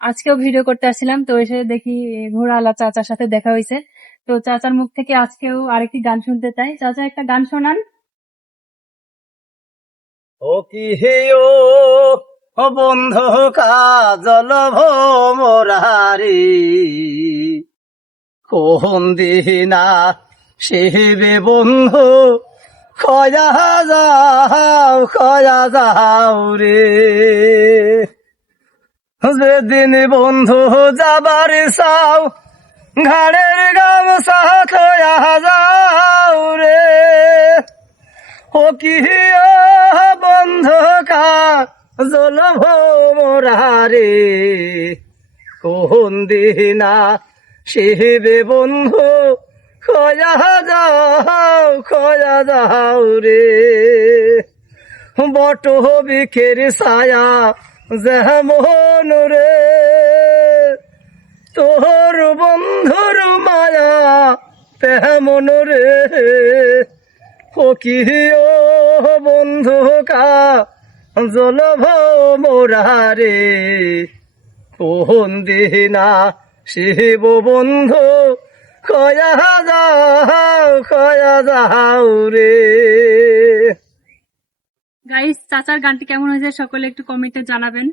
আজকেও ভিডিও করতে আসছিলাম, তো এসে দেখি ঘোড়াওয়ালা চাচার সাথে দেখা হয়েছে। তো চাচার মুখ থেকে আজকেও আরেকটি গান শুনতে চাই। চাচা, একটা গান শোনান। ও কি হেও ও বন্ধু কাজল ভোমরারি কোন দিনা শিবে বন্ধু খয়া যাও রে যেদিন বন্ধু যাবার চাও ঘাড়ের গামছা খয়া যাও রে ও কি বন্ধু কাজল ভোমরারি কোন দিনা শিবে বন্ধু খয়া যাও রে বট বিখের ছায়া যেমন রে তোর বন্ধুর মায়া তেমন রে ও কি ও বন্ধু কাজল ভোমরারি কোন দিনা শিব বন্ধু খয়া যাও রে। গাইস, চাচার গানটি কেমন হয়েছে সকলে একটু কমেন্টে জানাবেন।